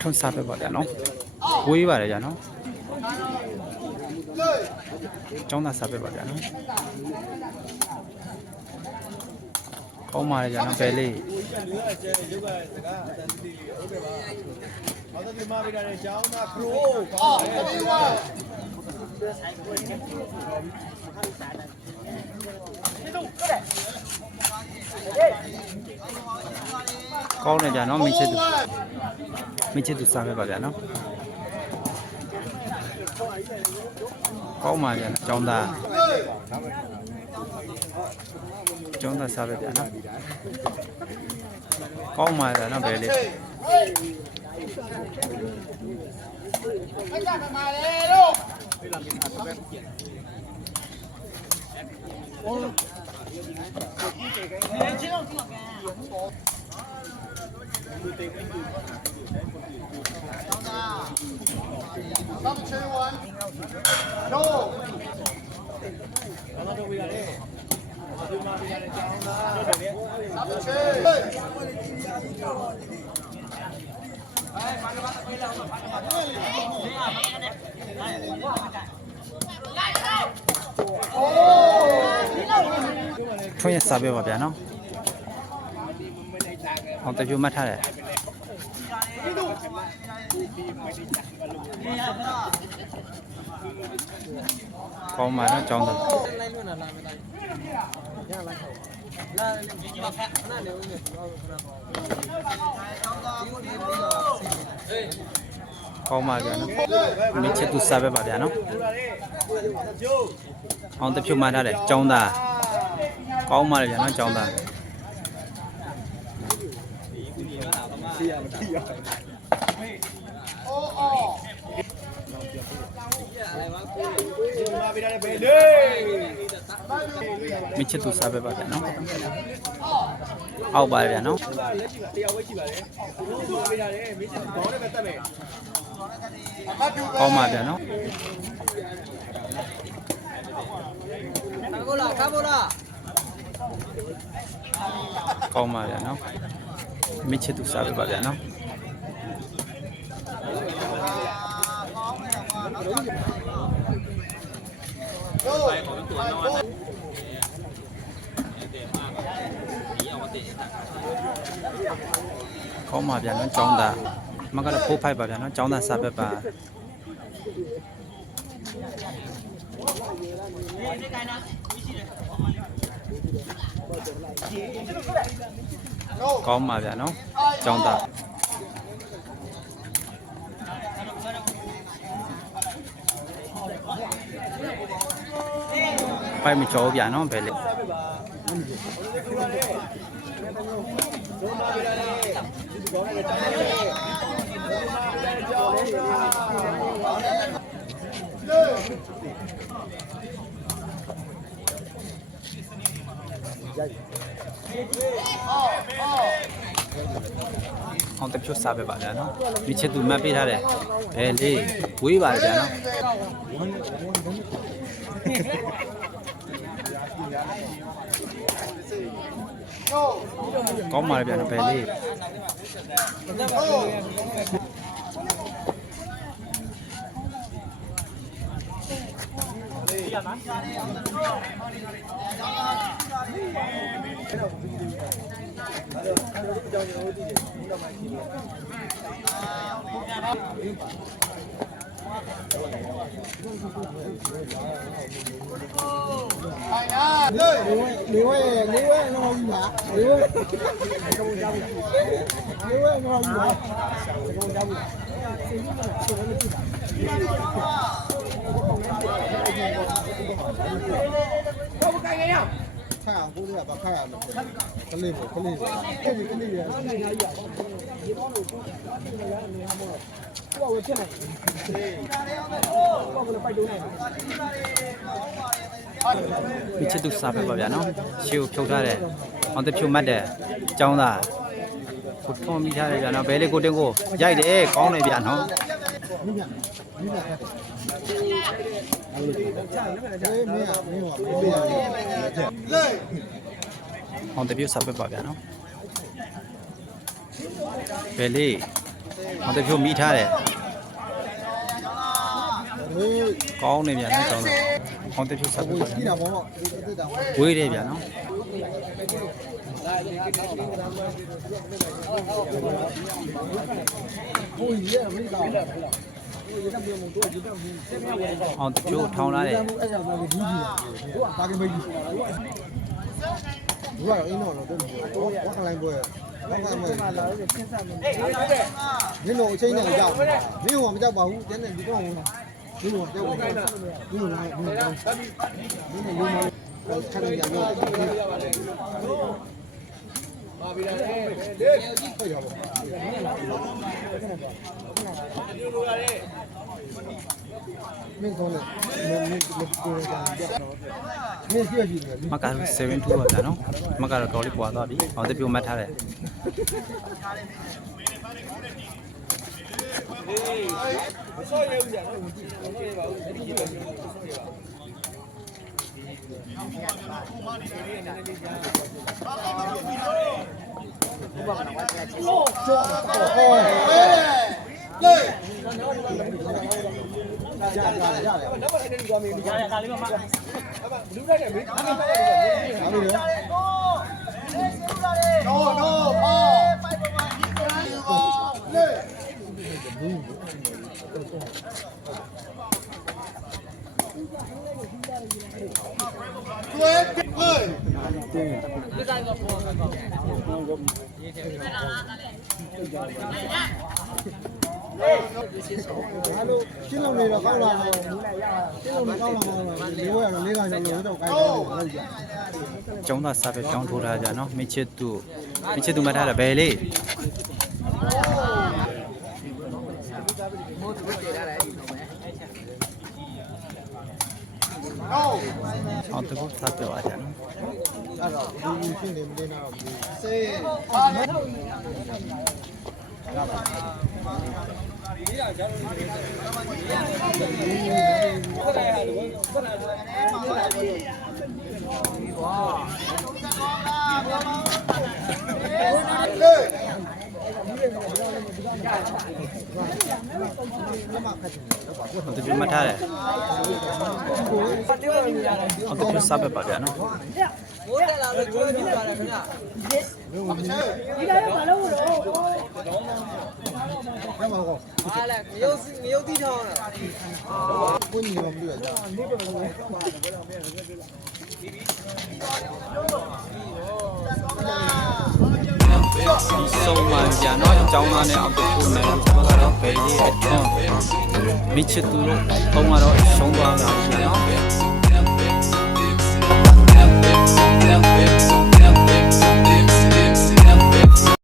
ထွန်းစားပဲပါဗျာနော်ဝေးပါတယ်ဗျာနော်ကျောင်းသားစားပဲပါဗျာနော်ကောင်းပါလေဗျာနော်ပဲလေးဘာသာဒီမှာပြတဲ့ကျောင်းသားခရိုးကောင်းနေကြနော်မင်းချစ်သူစားပဲပါဗျာနော်ကောင်းပါဗျာကျောင်းသားစားပဲဗျာနော်ကောင်းပါဗျာနော်ဘယ်လေးထွန်းရစားပဲပါဗျာနော်အောင်တပြိုမှတ်ထားတယ်ကောင်းပါနော်ကျောင်းသားကောင်းပါဗျာနော်မင်းချစ်သူစားပဲပါဗျာနော်အောင်တပြိုမှတ်ထားတယ်ကျောင်းသားကောင်းပါလေဗျာနော်ကျောင်းသားမချစ်သူစားပဲပါဗျာနော်အောက်ပါဗျာနော်ကောင်းပါဗျာနော်ကောင်းပါဗျာနော်မချစ်သူစားပဲပါဗျာနော်ကောင်းပါဗျာနော်ကျောင်းသားမကတော့ဖိုးဖိုက်ပါဗျာနော်ကျောင်းသားစားပဲပါကောင်းပါဗျာနော်ကျောင်းသားပိုက်မကျော်ဗျာနော်ဘယ်လေအောင်တပြတ်စားပဲပါဗျာနော်ဒီချက်သူမှတ်ပေးထားတယ်ဘယ်လေးဝေးပါဗျာနော်ကောင်းပါလေဗျာနော်ဘယ်လေးလေးဝဲတော့ယူပါလေးဝဲတော့ကြောက်လေးဝဲတော့ယူပါတော့ကြောက်ဘူးဘာကိုင်ရအောင်ခါကိုလေးကဘာခါရမလဲကလေးရဒီကောင်းလို့ရနေမှာကိုယ်ဝယ်ဖြစ်နေကိုယ်ပိုက်တုံးနေဒီချက်သူစားပဲပါဗျာနော်ရှေ့ကိုဖြုတ်ထားတယ်အောင်တဖြုတ်မှတ်တယ်ကျောင်းသားကိုထွန်းမိထားတယ်ဗျာနော်ဘဲလေးကိုတင်းကိုရိုက်တယ်ကောင်းတယ်ဗျာနော်你看，你看，အောင်တပြုတ်စားပဲပါဗျာနော်ဘယ်လေးအောင်တပြုတ်မိထားတယ်ကောင်းနေဗျာနော်တောင်းတယ်အောင်တပြုတ်စားပဲပါဗျာဝေးတယ်ဗျာနော်အောင်တပြုတ်ထောင်းလာတယ်如果有那种都我看来过，我看过。你弄这那个家，没有我们家保护，真的你讲我，没有我家保护，没有我看人家有。မင်းကောင်းတယ်မင်းကိုယ်ကမင်းကြည့်ကြည့်တယ် မကတော့72ပါဗျာနော်မကတော့တော်လေးပွာသွားပြီအောင်တပြုတ်မှတ်ထားတယ်ရှင်းလုံးနေတော့ကောင်းလာတယ်ရှင်းလုံးနေကောင်းလာတော့လေးဝဲရတော့လေးကကျော်လို့တော့ကိုင်းတော့လောက်ကြကျောင်းသားစားပဲကျောင်းထိုးထားကြနော်မိချစ်သူမှတ်ထားတယ်ဘယ်လေးအောင်တကူစားပြပါကြနော်အဲ့တော့ဒီရှင်းနေမတင်တော့စေအောင်တပြုတ်မှတ်ထားတယ်အောင်တပြုတ်စားပဲပါဗျာနော်ဘိုးတက်လာလို့ကျွေးပြပါတယ်ခင်ဗျာဒီကနေ့ဘာလို့လို့ ရမှာကော ဟာလဲငရုတ်တိထောင်းလား ကိုကြီးရောမလို့ကြာနေတော့ဆုံးမှန်ကြနော်အကြောင်းသားနဲ့အောက်တကူနဲ့ကတော့ဘယ်လေးအထွန်းမိချစ်သူတို့သုံးကတော့ရှုံးသွားတာရှင်နော်